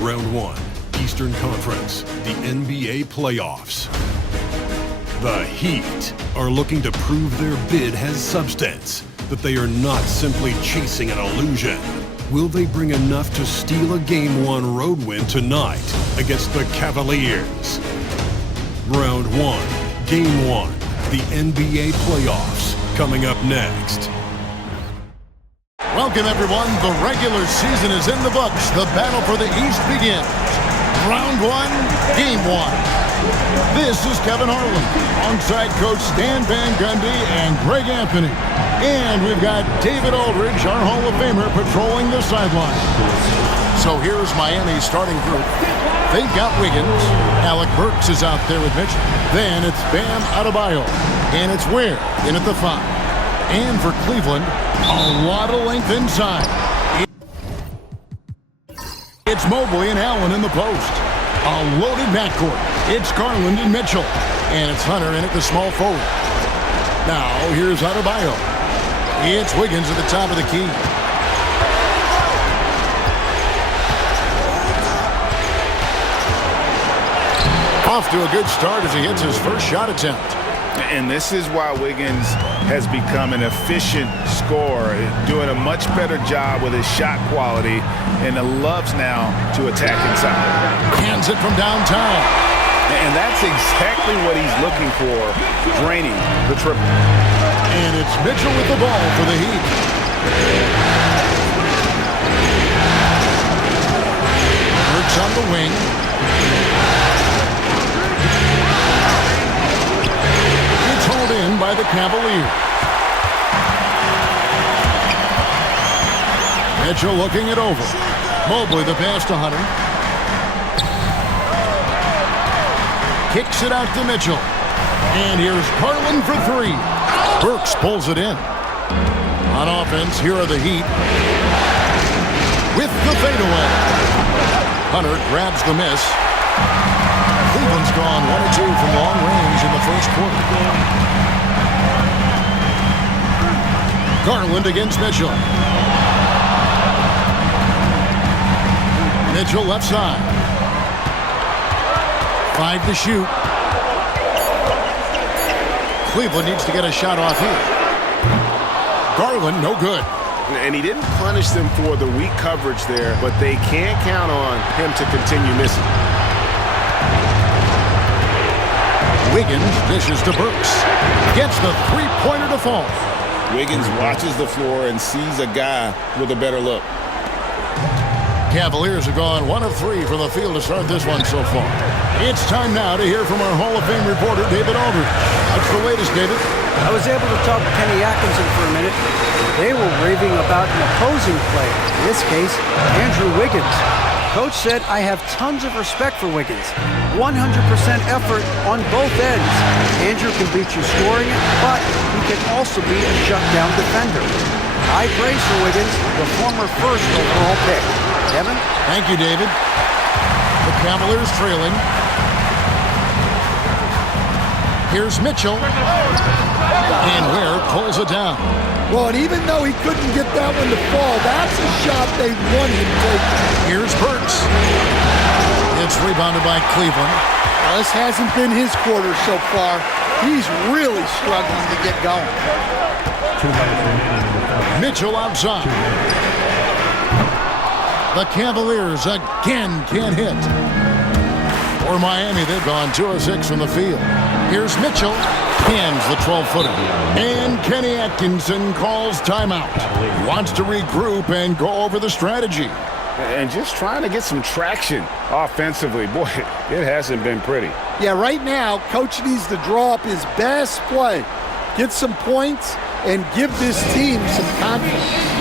Round 1, Eastern Conference, the NBA playoffs. The Heat are looking to prove their bid has substance, that they are not simply chasing an illusion. Will they bring enough to steal a Game 1 road win tonight against the Cavaliers? Round 1, Game 1, the NBA playoffs, coming up next. Welcome, everyone. The regular season is in the books. The battle for the East begins. Round 1, Game 1. This is Kevin Harlan, alongside Coach Stan Van Gundy and Greg Anthony. And we've got David Aldridge, our Hall of Famer, patrolling the sideline. So here's Miami's starting group. They've got Wiggins. Alec Burks is out there with Mitchell. Then it's Bam Adebayo. And it's Ware in at the 5. And for Cleveland, a lot of length inside. It's Mobley and Allen in the post. A loaded backcourt. It's Garland and Mitchell. And it's Hunter in at the small forward. Now, here's Adebayo. It's Wiggins at the top of the key. Off to a good start as he hits his first shot attempt. And this is why Wiggins has become an efficient scorer, doing a much better job with his shot quality, and loves now to attack inside. Hands it from downtown. And that's exactly what he's looking for, draining the triple. And it's Mitchell with the ball for the Heat. Burks on the wing. It's hauled in by the Cavaliers. Mitchell looking it over. Mobley the pass to Hunter. Kicks it out to Mitchell. And here's Garland for 3. Burks pulls it in. On offense, here are the Heat. With the fadeaway. Hunter grabs the miss. Cleveland's gone 1 or 2 from long range in the first quarter. Garland against Mitchell. Mitchell left side. 5 to shoot. Cleveland needs to get a shot off here. Garland, no good. And he didn't punish them for the weak coverage there, but they can't count on him to continue missing. Wiggins dishes to Burks. Gets the three-pointer to fall. Wiggins watches the floor and sees a guy with a better look. Cavaliers have gone 1 of 3 from the field to start this one so far. It's time now to hear from our Hall of Fame reporter, David Aldridge. What's the latest, David? I was able to talk to Kenny Atkinson for a minute. They were raving about an opposing player, in this case, Andrew Wiggins. Coach said, I have tons of respect for Wiggins. 100% effort on both ends. Andrew can beat you scoring it, but he can also be a shutdown defender. High praise for Wiggins, the former first overall pick. Kevin? Thank you, David. The Cavaliers trailing. Here's Mitchell. And Ware pulls it down. Well, and even though he couldn't get that one to fall, that's a shot they want him taking. Here's Burks. It's rebounded by Cleveland. Well, this hasn't been his quarter so far. He's really struggling to get going. Mitchell outside. The Cavaliers again can't hit. For Miami, they've gone 2 of 6 from the field. Here's Mitchell. Hands the 12-footer. And Kenny Atkinson calls timeout. He wants to regroup and go over the strategy. And just trying to get some traction offensively. Boy, it hasn't been pretty. Yeah, right now, Coach needs to draw up his best play. Get some points and give this team some confidence.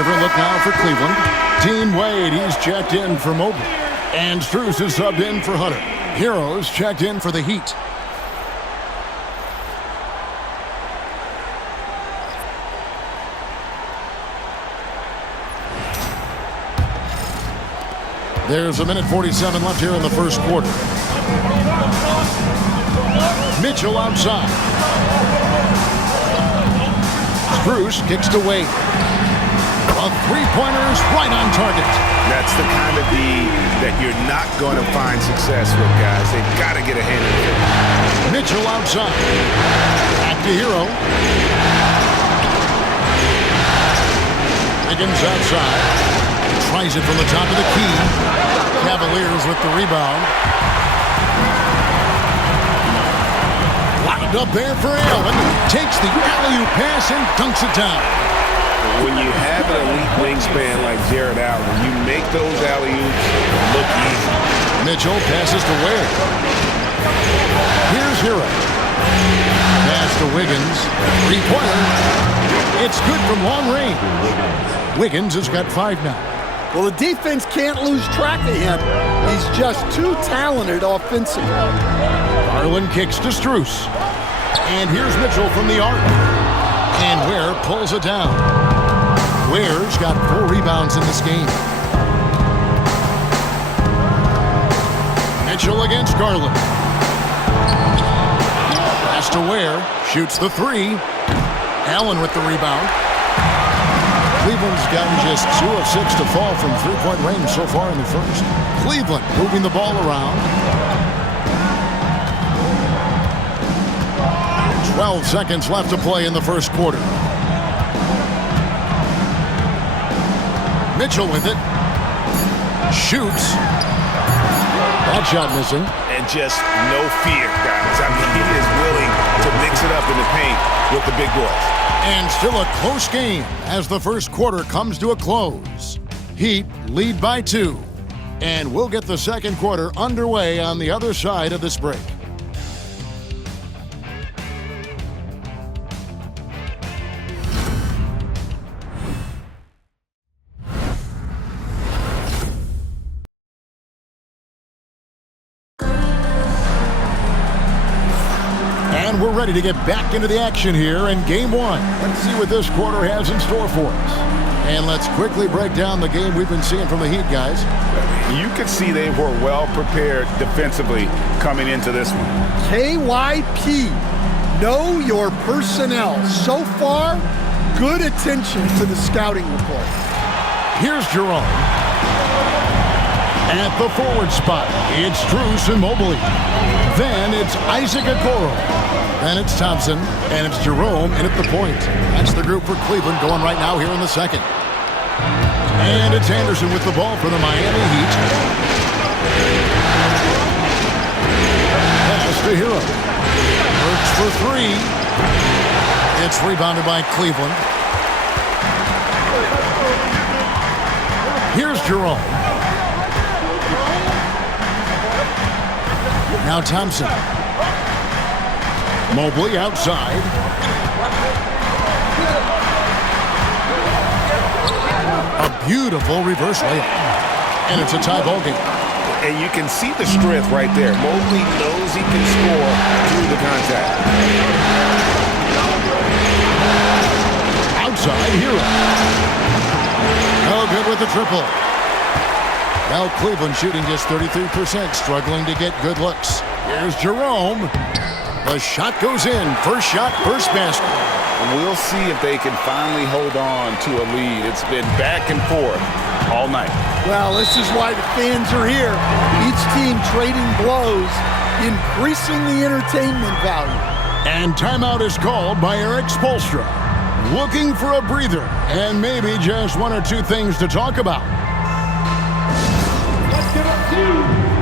different look now for Cleveland. Dean Wade, he's checked in for Mobley. And Strus is subbed in for Hunter. Heroes checked in for the Heat. There's a minute 47 left here in the first quarter. Mitchell outside. Strus kicks to Wade. A three-pointer is right on target. That's the kind of D that you're not going to find success with, guys. They've got to get a hand in it. Mitchell outside. Back to Hero. Wiggins outside. Tries it from the top of the key. Cavaliers with the rebound. Lined up there for Allen. Takes the alley-oop pass and dunks it down. When you have an elite wingspan like Jared Allen, you make those alley-oops look easy. Mitchell passes to Wade. Here's Hero. Pass to Wiggins. Three-pointer. It's good from long range. Wiggins has got 5 now. Well, the defense can't lose track of him. He's just too talented offensively. Garland kicks to Strus. And here's Mitchell from the arc. And Ware pulls it down. Ware's got 4 rebounds in this game. Mitchell against Garland. Pass to Ware. Shoots the 3. Allen with the rebound. Cleveland's gotten just 2 of 6 to fall from three-point range so far in the first. Cleveland moving the ball around. 12 seconds left to play in the first quarter. Mitchell with it. Shoots. That shot missing. And just no fear, guys. I mean, he is willing to mix it up in the paint with the big boys. And still a close game as the first quarter comes to a close. Heat lead by 2. And we'll get the second quarter underway on the other side of this break. And we're ready to get back into the action here in Game 1. Let's see what this quarter has in store for us. And let's quickly break down the game we've been seeing from the Heat, guys. You could see they were well prepared defensively coming into this one. KYP, know your personnel. So far, good attention to the scouting report. Here's Jerome. At the forward spot, it's Strus and Mobley. Then it's Isaac Okoro. Then it's Thompson, and it's Jerome in at the point. That's the group for Cleveland going right now here in the second. And it's Anderson with the ball for the Miami Heat. Pass to Hero. Works for 3. It's rebounded by Cleveland. Here's Jerome. Now Thompson. Mobley outside. A beautiful reverse layup. And it's a tie ball game. And you can see the strength right there. Mobley knows he can score through the contact. Outside, Hero. Oh, good with the triple. Now Cleveland shooting just 33%, struggling to get good looks. Here's Jerome. The shot goes in. First shot, first basket. We'll see if they can finally hold on to a lead. It's been back and forth all night. Well, this is why the fans are here. Each team trading blows, increasing the entertainment value. And timeout is called by Eric Spoelstra. Looking for a breather and maybe just 1 or 2 things to talk about. Let's give it to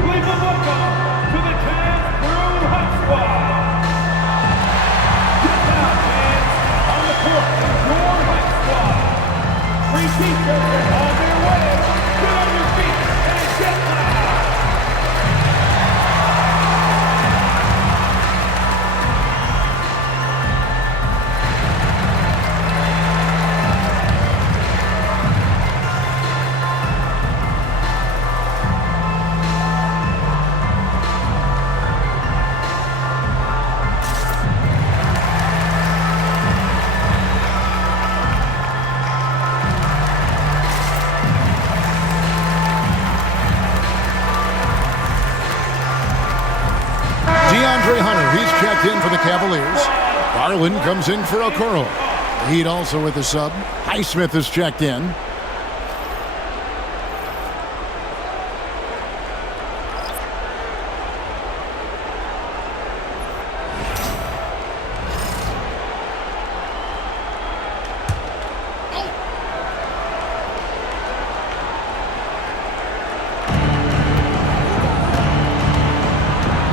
Cleveland. Welcome to the Cavs Room Hot Squad. Get down, fans. On the court, your Hot Squad. Free t-shirts are on their way. Get on your feet and get loud. DeAndre Hunter, he's checked in for the Cavaliers. Garland comes in for Okoro. Heat also with the sub. Highsmith is checked in.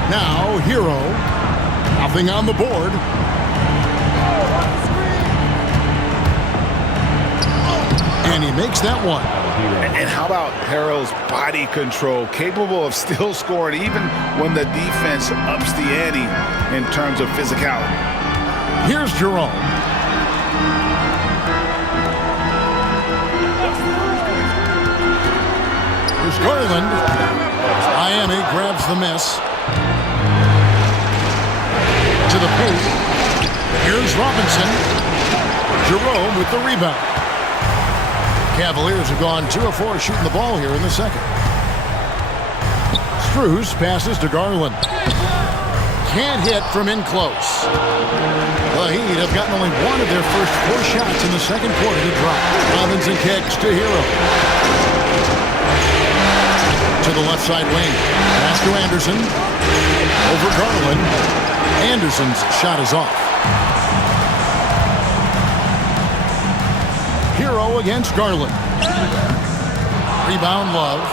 Now, Hero. Nothing on the board. And he makes that one. And how about Harrell's body control, capable of still scoring even when the defense ups the ante in terms of physicality. Here's Jerome. Here's Garland. Miami grabs the miss. To the paint. Here's Robinson. Jerome with the rebound. Cavaliers have gone 2 of 4 shooting the ball here in the second. Strus passes to Garland. Can't hit from in close. The Heat have gotten only one of their first 4 shots in the second quarter to drop. Robinson kicks to Hero. To the left side wing. Pass to Anderson. Over Garland. Anderson's shot is off. Hero against Garland. Rebound Love.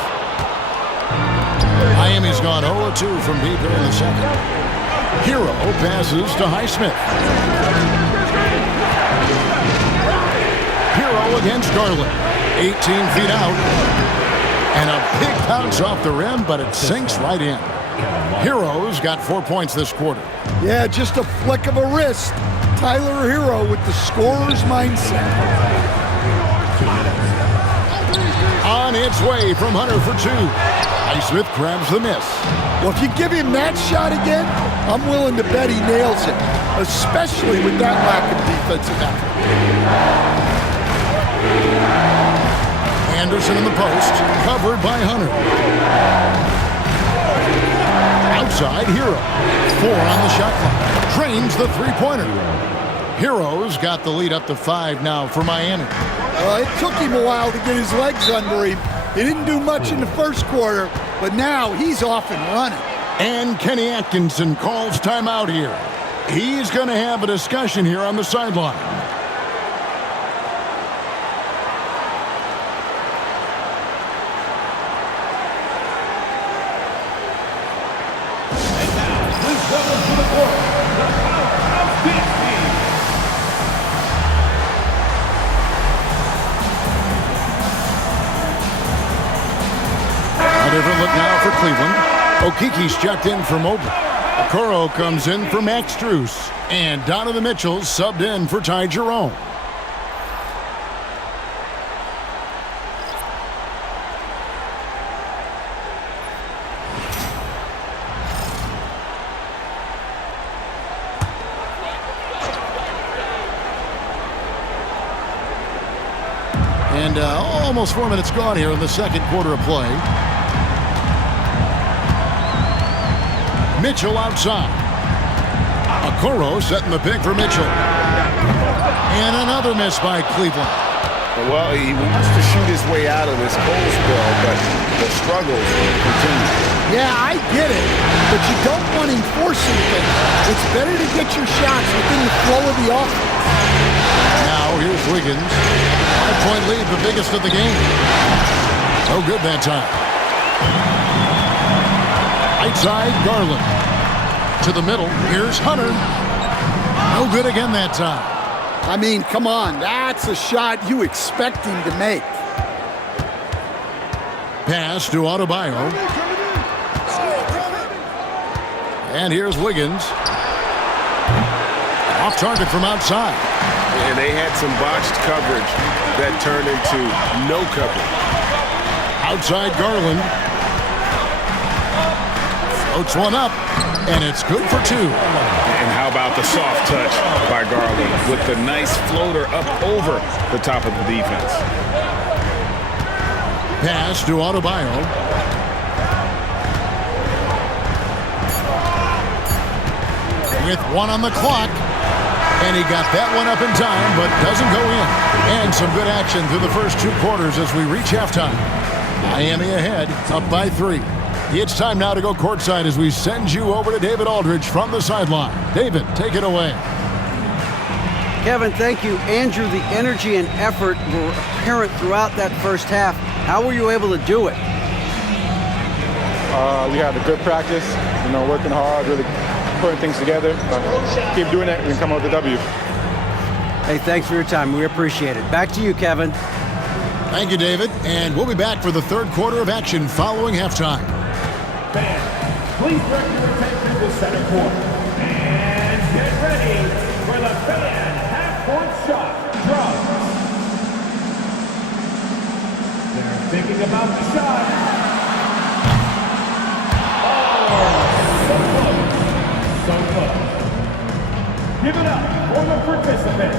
Miami's gone 0-2 from deep here in the second. Hero passes to Highsmith. Hero against Garland. 18 feet out. And a big bounce off the rim, but it sinks right in. Hero's got 4 points this quarter. Yeah, just a flick of a wrist. Tyler Hero with the scorer's mindset. On its way from Hunter for 2. Highsmith grabs the miss. Well, if you give him that shot again, I'm willing to bet he nails it, especially with that lack of defensive effort. Anderson in the post, covered by Hunter. Outside, Hero. 4 on the shot clock. Drains the three-pointer. Hero's got the lead up to 5 now for Miami. It took him a while to get his legs under him. He didn't do much in the first quarter, but now he's off and running. And Kenny Atkinson calls timeout here. He's going to have a discussion here on the sideline. And now, please welcome to the court, the powerhouse dance team. A different look now for Cleveland. Okiki's checked in for Mobley. Okoro comes in for Max Strus. And Donovan Mitchell subbed in for Ty Jerome. And almost 4 minutes gone here in the second quarter of play. Mitchell outside. Okoro setting the pick for Mitchell. And another miss by Cleveland. Well, he wants to shoot his way out of this cold spell, but the struggles continue. Yeah, I get it, but you don't want him forcing things. It's better to get your shots within the flow of the offense. Now here's Wiggins. 5-point lead, the biggest of the game. No good that time. Right side, Garland. To the middle, here's Hunter. No good again that time. I mean, come on, that's a shot you expect him to make. Pass to Adebayo. And here's Wiggins. Off target from outside. And they had some botched coverage that turned into no coverage. Outside Garland. Floats one up, and it's good for 2. And how about the soft touch by Garland with the nice floater up over the top of the defense. Pass to Adebayo. with 1 on the clock. And he got that one up in time, but doesn't go in. And some good action through the first 2 quarters as we reach halftime. Miami ahead, up by 3. It's time now to go courtside as we send you over to David Aldridge from the sideline. David, take it away. Kevin, thank you. Andrew, the energy and effort were apparent throughout that first half. How were you able to do it? We had a good practice, working hard, really putting things together. Keep doing it and come out with the W. Hey, thanks for your time. We appreciate it. Back to you, Kevin. Thank you, David. And we'll be back for the third quarter of action following halftime. Fans, please direct your attention to center court. And get ready for the fan half-court shot drop. They're thinking about the shot. So close. Give it up for the participant.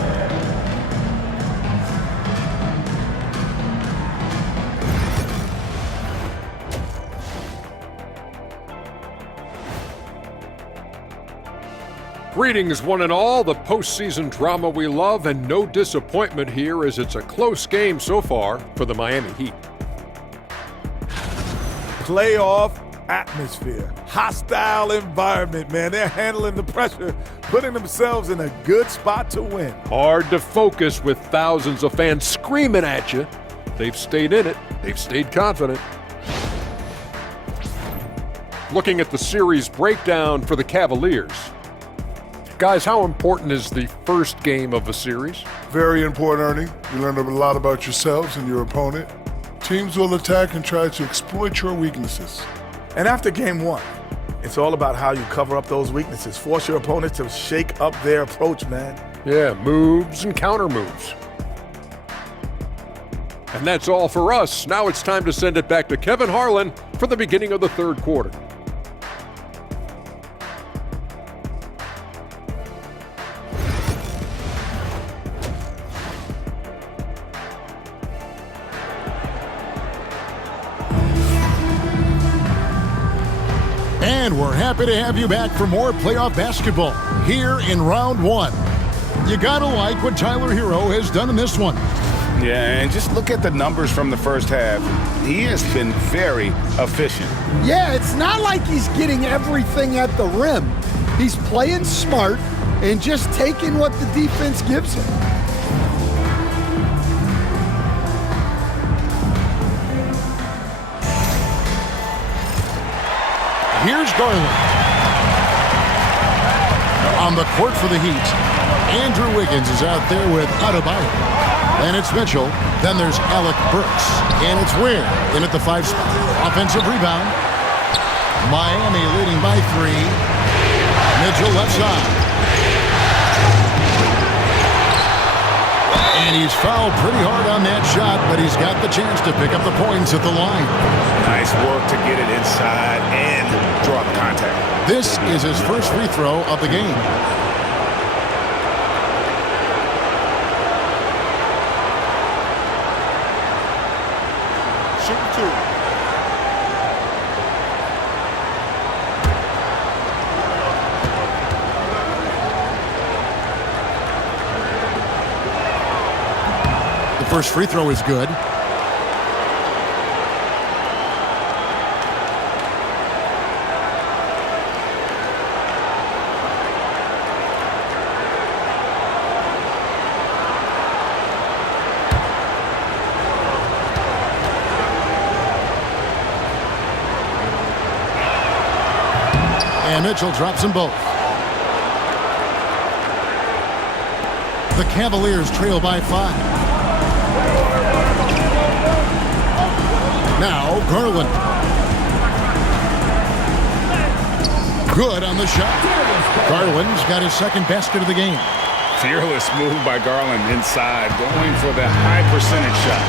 Greetings, one and all. The postseason drama we love, and no disappointment here as it's a close game so far for the Miami Heat. Playoff atmosphere, hostile environment, man. They're handling the pressure, putting themselves in a good spot to win. Hard to focus with thousands of fans screaming at you. They've stayed in it. They've stayed confident. Looking at the series breakdown for the Cavaliers. Guys, how important is the first game of a series? Very important, Ernie. You learn a lot about yourselves and your opponent. Teams will attack and try to exploit your weaknesses. And after game 1, it's all about how you cover up those weaknesses. Force your opponent to shake up their approach, man. Yeah, moves and counter moves. And that's all for us. Now it's time to send it back to Kevin Harlan for the beginning of the third quarter. And we're happy to have you back for more playoff basketball here in round 1. You gotta like what Tyler Hero has done in this one. Yeah, and just look at the numbers from the first half. He has been very efficient. Yeah, it's not like he's getting everything at the rim. He's playing smart and just taking what the defense gives him. Here's Garland. On the court for the Heat, Andrew Wiggins is out there with Adebayo. And it's Mitchell. Then there's Alec Burks. And it's Ware in at the 5 spot. Offensive rebound. Miami leading by 3. Mitchell left side. And he's fouled pretty hard on that shot, but he's got the chance to pick up the points at the line. Nice work to get it inside and draw the contact. This is his first free throw of the game. Shoot 2. The first free throw is good. And Mitchell drops them both. The Cavaliers trail by 5. Now Garland. Good on the shot. Garland's got his second basket of the game. Fearless move by Garland inside, going for the high percentage shot.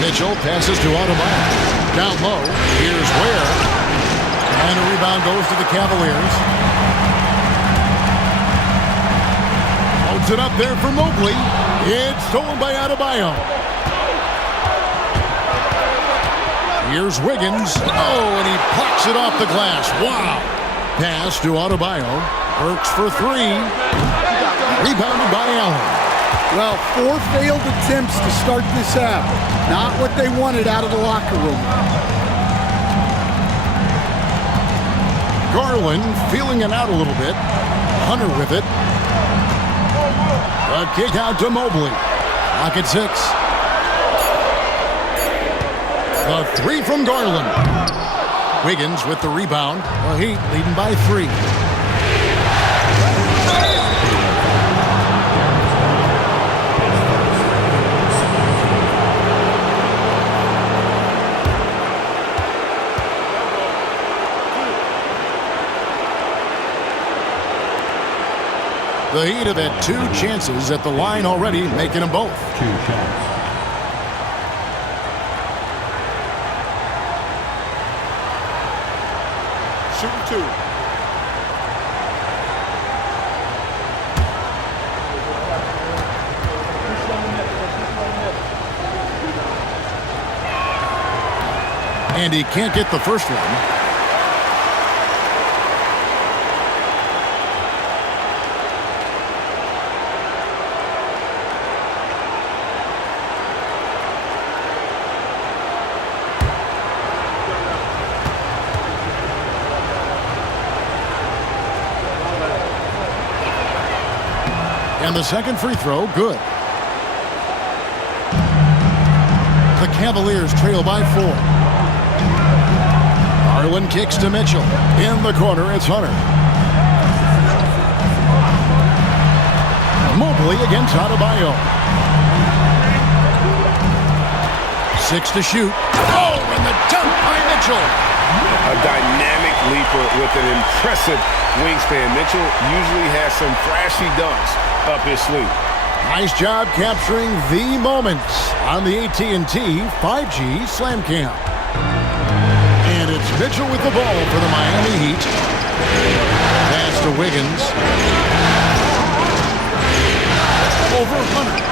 Mitchell passes to Adebayo. Down low, here's Ware. And a rebound goes to the Cavaliers. Holds it up there for Mobley. It's stolen by Adebayo. Here's Wiggins. Oh, and he plucks it off the glass. Wow. Pass to Adebayo. Burks for three. Rebounded by Allen. Well, 4 failed attempts to start this half. Not what they wanted out of the locker room. Garland feeling it out a little bit. Hunter with it. A kick out to Mobley. Clock at 6. The three from Garland. Wiggins with the rebound. The Heat leading by 3. The Heat have had 2 chances at the line already, making them both. 2 shots. Shooting 2. And he can't get the first one. And the second free throw, good. The Cavaliers trail by 4. Garland kicks to Mitchell. In the corner, it's Hunter. Mobley against Adebayo. 6 to shoot. Oh, and the dunk by Mitchell. A dynamic leaper with an impressive wingspan. Mitchell usually has some flashy dunks up his sleeve. Nice job capturing the moments on the AT&T 5G Slam Cam. And it's Mitchell with the ball for the Miami Heat. Pass to Wiggins. Over Hunter.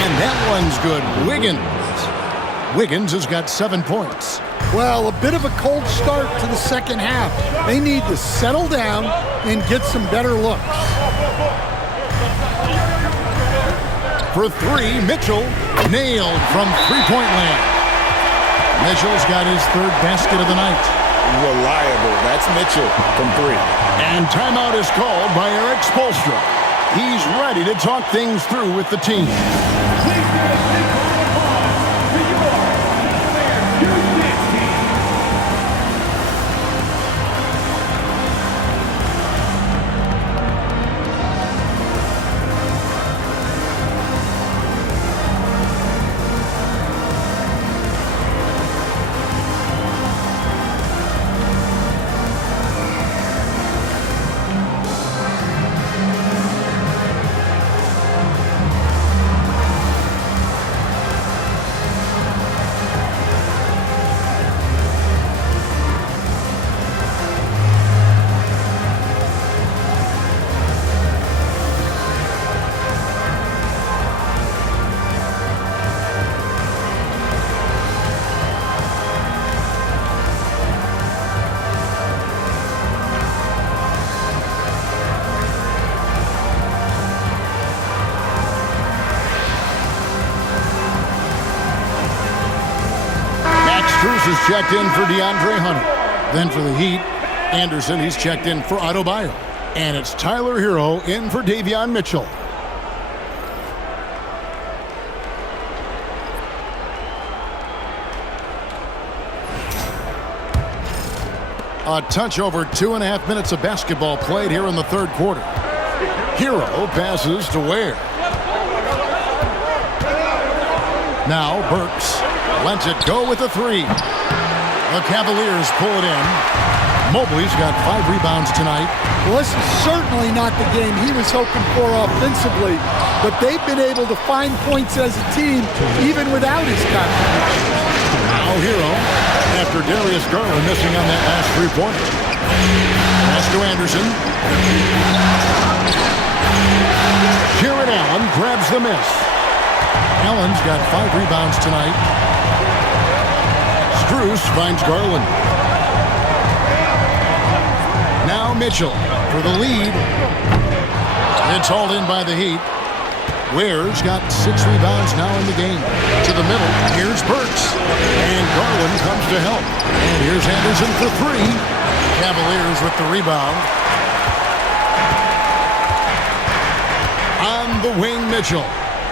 And that one's good. Wiggins has got 7 points. Well, a bit of a cold start to the second half. They need to settle down and get some better looks. For 3, Mitchell nailed from three-point land. Mitchell's got his 3rd basket of the night. Reliable. That's Mitchell from 3. And timeout is called by Eric Spoelstra. He's ready to talk things through with the team. Please give a big round of applause to your Cavaliers U16 team. Cruz is checked in for DeAndre Hunter. Then for the Heat, Anderson, he's checked in for Adebayo. And it's Tyler Hero in for Davion Mitchell. A touch over 2.5 minutes of basketball played here in the 3rd quarter. Hero passes to Ware. Now Burks lets it go with a 3. The Cavaliers pull it in. Mobley's got 5 rebounds tonight. Well, this is certainly not the game he was hoping for offensively, but they've been able to find points as a team even without his contribution. Now Hero, after Darius Garland missing on that last 3-pointer. Pass to Anderson. Jared Allen grabs the miss. Allen's got 5 rebounds tonight. Strus Bruce finds Garland. Now Mitchell for the lead. It's hauled in by the Heat. Ware's got 6 rebounds now in the game. To the middle, here's Burks. And Garland comes to help. And here's Anderson for 3. Cavaliers with the rebound. On the wing, Mitchell.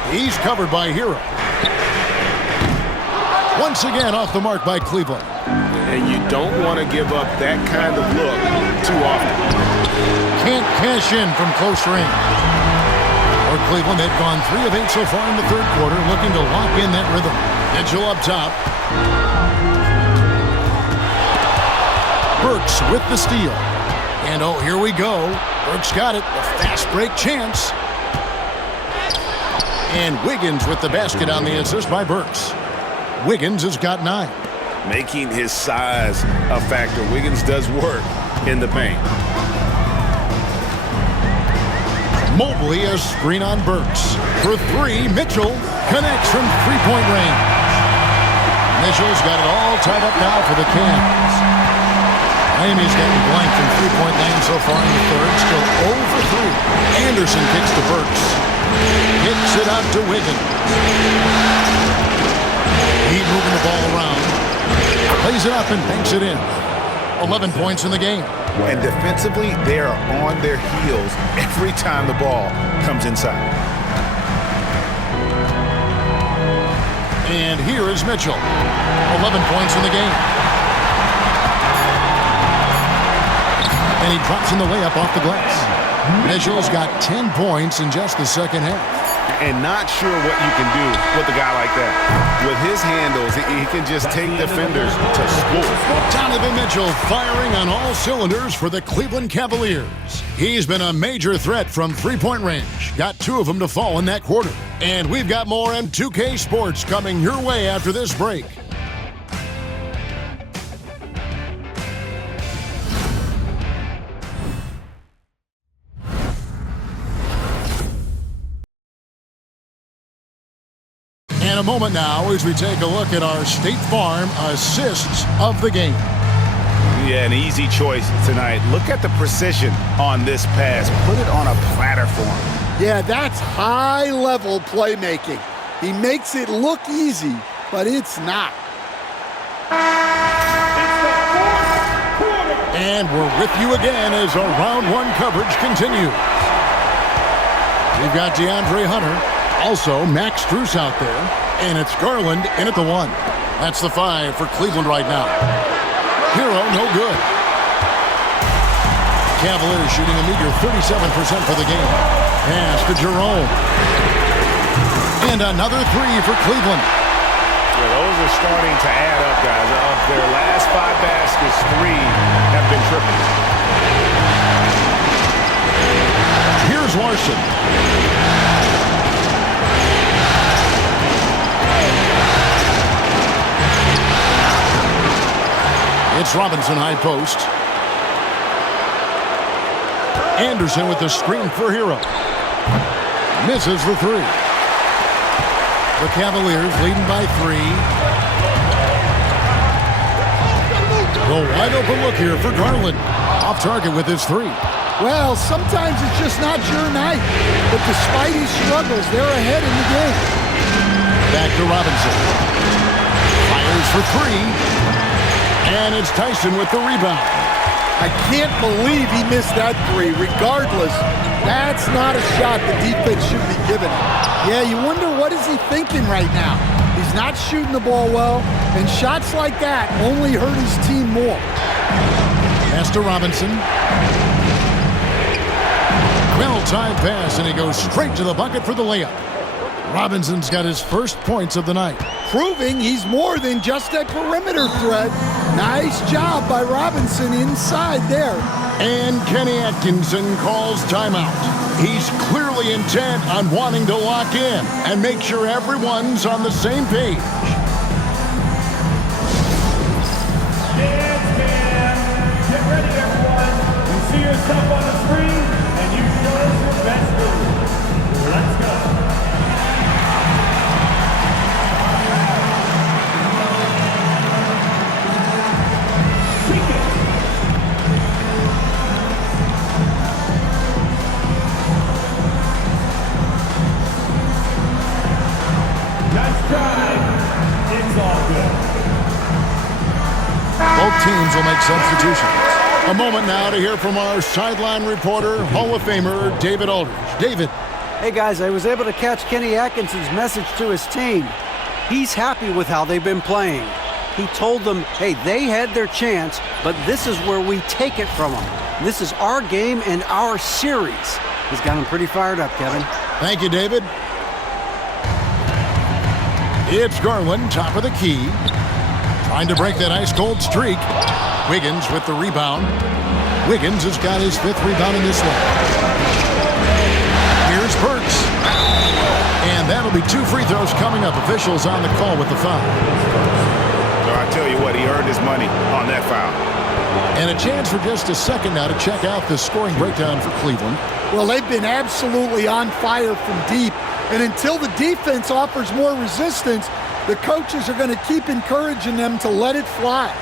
He's covered by Hero. Once again off the mark by Cleveland. And you don't want to give up that kind of look too often. Can't cash in from close range. For Cleveland, they've gone 3 of 8 so far in the third quarter, looking to lock in that rhythm. Mitchell up top. Burks with the steal. And oh, here we go. Burks got it. A fast break chance. And Wiggins with the basket on the assist by Burks. Wiggins has got 9. Making his size a factor. Wiggins does work in the paint. Mobley a screen on Burks. For 3, Mitchell connects from three-point range. Mitchell's got it all tied up now for the Cavs. Miami's getting blank from three-point land so far in the third. Still 0 for 3. Anderson kicks to Burks. Hits it out to Wiggins. Heat moving the ball around. Plays it up and banks it in. 11 points in the game. And defensively, they are on their heels every time the ball comes inside. And here is Mitchell. 11 points in the game. And he drops in the layup off the glass. Mitchell's got 10 points in just the second half. And not sure what you can do with a guy like that. With his handles, he can just take defenders to school. Donovan Mitchell firing on all cylinders for the Cleveland Cavaliers. He's been a major threat from three-point range. Got 2 of them to fall in that quarter. And we've got more M2K Sports coming your way after this break. In a moment now as we take a look at our State Farm assists of the game. Yeah, an easy choice tonight. Look at the precision on this pass. Put it on a platter for him. Yeah, that's high-level playmaking. He makes it look easy, but it's not. And we're with you again as our round 1 coverage continues. We've got DeAndre Hunter, also Max Strus out there, and it's Garland in at the 1. That's the 5 for Cleveland right now. Hero, no good. Cavaliers shooting a meager 37% for the game. Pass to Jerome. And another 3 for Cleveland. Yeah, those are starting to add up, guys. Of their last 5 baskets, 3 have been triples. Here's Larson. It's Robinson high post. Anderson with the screen for Hero. Misses the 3. The Cavaliers leading by 3. The wide open look here for Garland. Off target with his 3. Well, sometimes it's just not your night. But despite his struggles, they're ahead in the game. Back to Robinson. Fires for 3. And it's Tyson with the rebound. I can't believe he missed that 3. Regardless, that's not a shot the defense should be giving him. Yeah, you wonder what is he thinking right now. He's not shooting the ball well, and shots like that only hurt his team more. Pass to Robinson. Well-timed pass, and he goes straight to the bucket for the layup. Robinson's got his first points of the night. Proving he's more than just a perimeter threat. Nice job by Robinson inside there. And Kenny Atkinson calls timeout. He's clearly intent on wanting to lock in and make sure everyone's on the same page. Dance cam. Get ready, everyone. You see yourself on the screen, and you show us your best move. Let's go. teams will make substitutions. A moment now to hear from our sideline reporter, Hall of Famer David Aldridge. David. Hey guys, I was able to catch Kenny Atkinson's message to his team. He's happy with how they've been playing. He told them, hey, they had their chance, but this is where we take it from them. This is our game and our series. He's got them pretty fired up, Kevin. Thank you, David. It's Garland, top of the key. Trying to break that ice-cold streak. Wiggins with the rebound. Wiggins has got his 5th rebound in this one. Here's Burks. And that'll be 2 free throws coming up. Officials on the call with the foul. So I tell you what, he earned his money on that foul. And a chance for just a second now to check out the scoring breakdown for Cleveland. Well, they've been absolutely on fire from deep. And until the defense offers more resistance, the coaches are going to keep encouraging them to let it fly.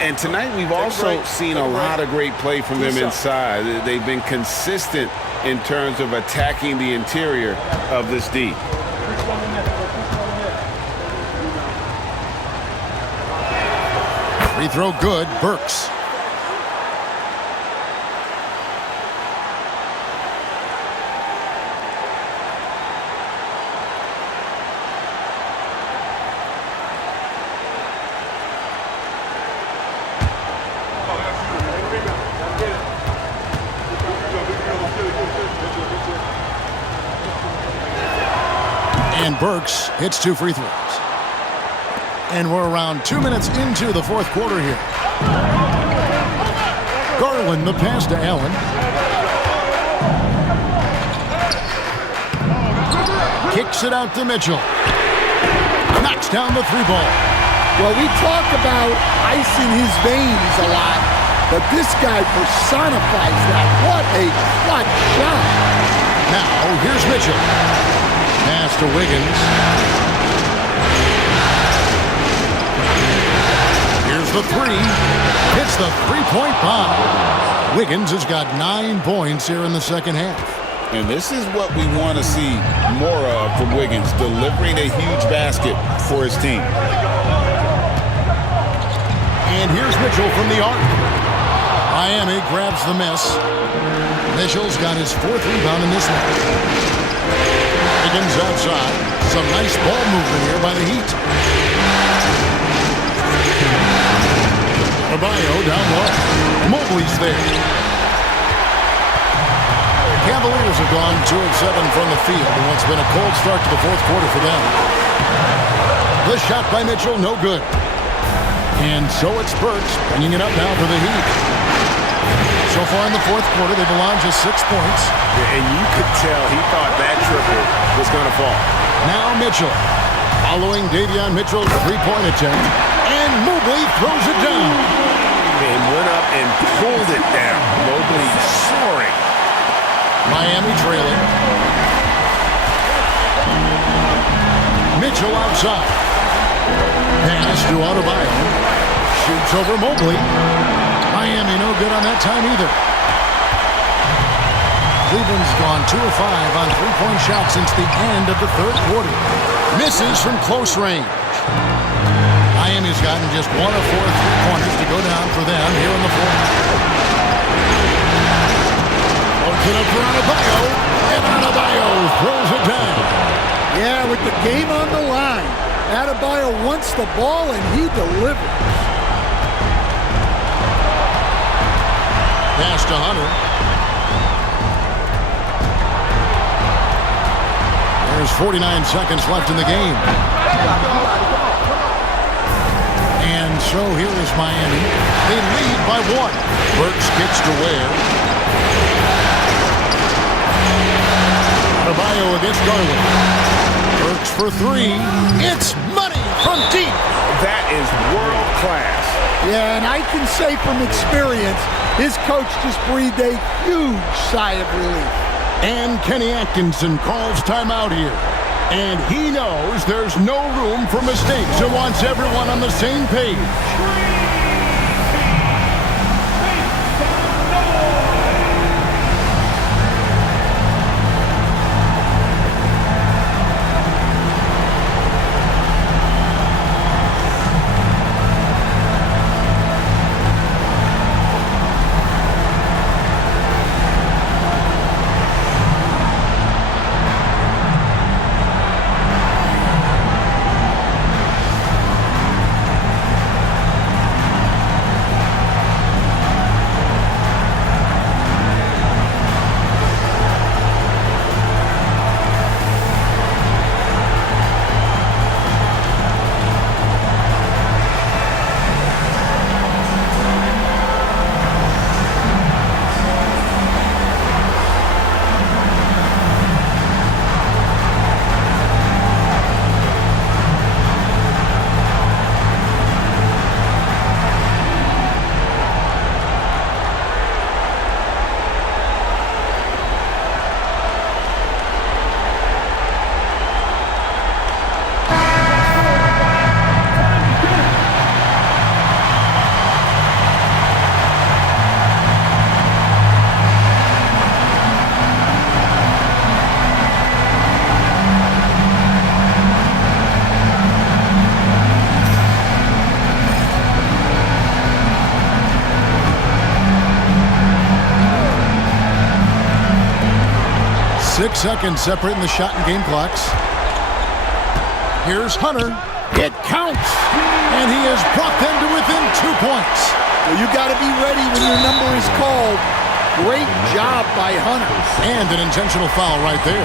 And tonight we've also seen a lot of great play from them inside. They've been consistent in terms of attacking the interior of this D. Free throw good, Burks. And Burks hits 2 free throws. And we're around 2 minutes into the 4th quarter here. Garland, the pass to Allen. Kicks it out to Mitchell. Knocks down the 3-ball. Well, we talk about icing his veins a lot, but this guy personifies that. What a clutch shot. Now, here's Mitchell. Pass to Wiggins. Here's the 3. Hits the 3-point bomb. Wiggins has got 9 points here in the second half. And this is what we want to see more of from Wiggins, delivering a huge basket for his team. And here's Mitchell from the arc. Miami grabs the miss. Mitchell's got his 4th rebound in this one. Wiggins outside. Some nice ball movement here by the Heat. Adebayo down low. Mobley's there. Cavaliers have gone 2 of 7 from the field in what's been a cold start to the 4th quarter for them. The shot by Mitchell, no good. And so it's Burks bringing it up now for the Heat. So far in the 4th quarter, they've allowed just 6 points. And you could tell he thought that triple was going to fall. Now Mitchell, following Davion Mitchell's 3-point attempt, and Mobley throws it down. And went up and pulled it down. Mobley soaring. Miami trailing. Mitchell outside. Pass to Adebayo. Shoots over Mobley. Miami no good on that time either. Cleveland's gone 2 of 5 on 3-point shots since the end of the 3rd quarter. Misses from close range. Miami's gotten just 1 of 4 3-pointers to go down for them here in the 4th. Opens it up for Adebayo, and Adebayo throws it down. Yeah, with the game on the line, Adebayo wants the ball, and he delivers. Pass to Hunter. There's 49 seconds left in the game. And so here is Miami. They lead by 1. Burks kicks to Ware. Adebayo against Garland. Burks for 3. It's money from deep. That is world class. Yeah, and I can say from experience, his coach just breathed a huge sigh of relief. And Kenny Atkinson calls timeout here. And he knows there's no room for mistakes and wants everyone on the same page. 6 seconds separating the shot and game clocks. Here's Hunter. It counts. And he has brought them to within 2 points. Well, you got to be ready when your number is called. Great job by Hunter. And an intentional foul right there.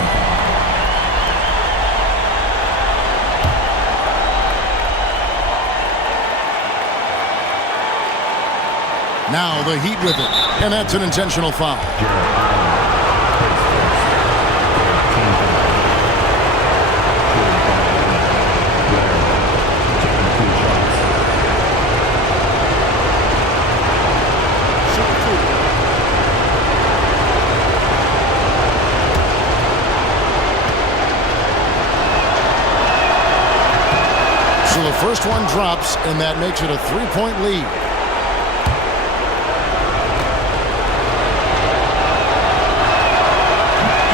Now the Heat with it. And that's an intentional foul. So the first one drops, and that makes it a 3-point lead.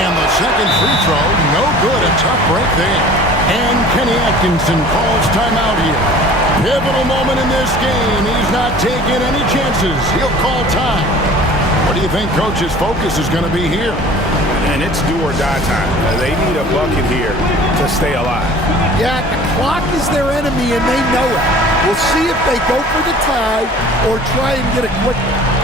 And the second free throw, no good. A tough break there. And Kenny Atkinson calls timeout here. Pivotal moment in this game. He's not taking any chances. He'll call time. What do you think Coach's focus is going to be here? And it's do or die time. They need a bucket here to stay alive. Yeah, the clock is their enemy, and they know it. We'll see if they go for the tie or try and get a quick one.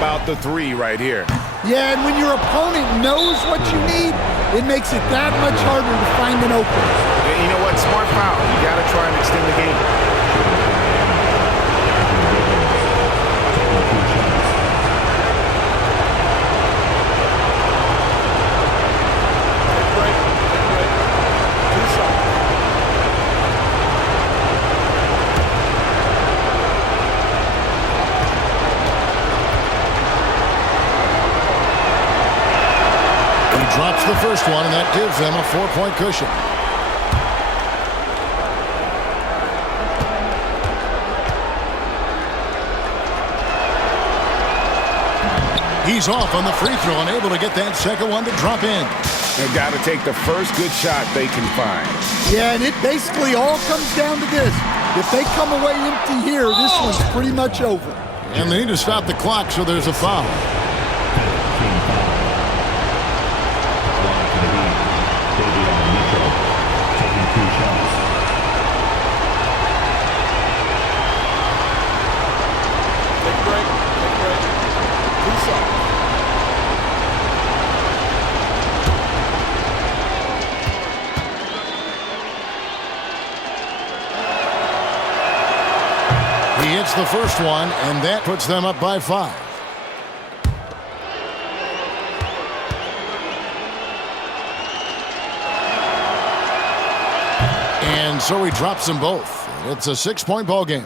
About the three right here. Yeah, and when your opponent knows what you need, it makes it that much harder to find an opening. You know what? Smart foul. You got to try and extend the game. Drops the first one, and that gives them a 4-point cushion. He's off on the free throw and able to get that second one to drop in. They've got to take the first good shot they can find. Yeah, and it basically all comes down to this. If they come away empty here, this one's pretty much over. And they need to stop the clock, so there's a foul. He hits the first one, and that puts them up by 5. And so he drops them both. It's a 6-point ball game.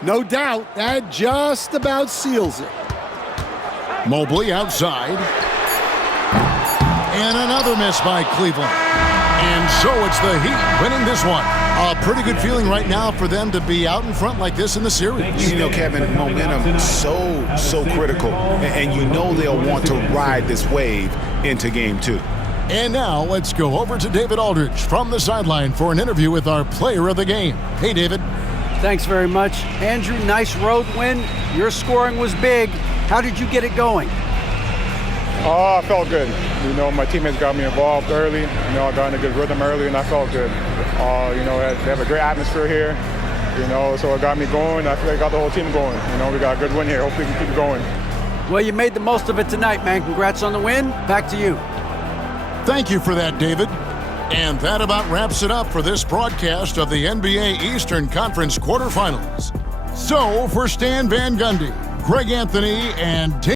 No doubt, that just about seals it. Mobley outside. And another miss by Cleveland. And so it's the Heat winning this one. A pretty good feeling right now for them to be out in front like this in the series. You know, Kevin, momentum so critical. And you know they'll want to ride this wave into game 2. And now let's go over to David Aldridge from the sideline for an interview with our player of the game. Hey, David. Thanks very much. Andrew, nice road win. Your scoring was big. How did you get it going? I felt good. You know, my teammates got me involved early. You know, I got in a good rhythm early, and I felt good. You know, they have a great atmosphere here. You know, so it got me going. I feel like I got the whole team going. You know, we got a good win here. Hopefully we can keep it going. Well, you made the most of it tonight, man. Congrats on the win. Back to you. Thank you for that, David. And that about wraps it up for this broadcast of the NBA Eastern Conference quarterfinals. So, for Stan Van Gundy, Greg Anthony, and